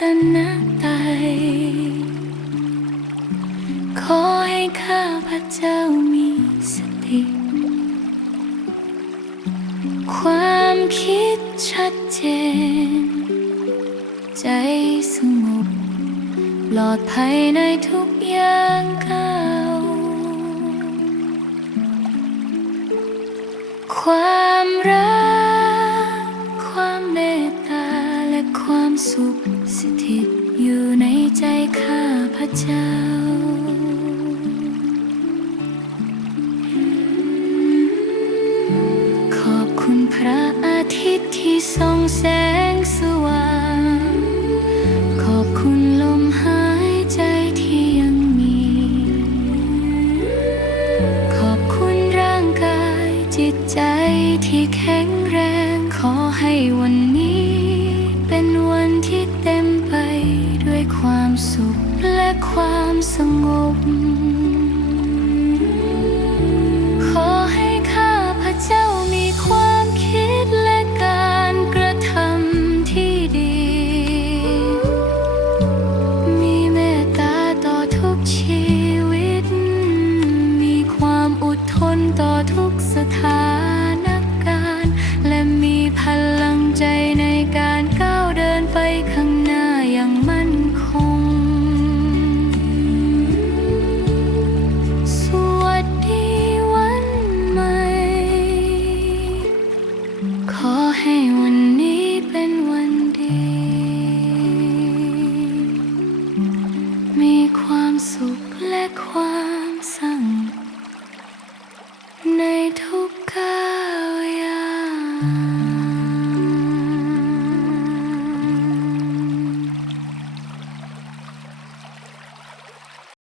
ตนาไตขอให้ข้าพระเจ้ามีสติ ความคิดชัดเจน ใจสงบปลอดภัยในทุกอย่างก้าความรัก สุขสถิตอยู่ในใจข้าพระเจ้า ขอบคุณพระอาทิตย์ที่ส่องแสงสว่าง ขอบคุณลมหายใจที่ยังมี ขอบคุณร่างกายจิตใจที่แข็งแรงขอให้วันนี้เป็น สุขและความสงบ ขอให้ข้าพระเจ้ามีความคิดและการกระทำที่ดี มีเมตตาต่อทุกชีวิต มีความอดทนต่อทุกสถานการณ์ และมีพลังใจในการก้าวเดินไปข้าง สุขและความสั่งในทุกก้าวยา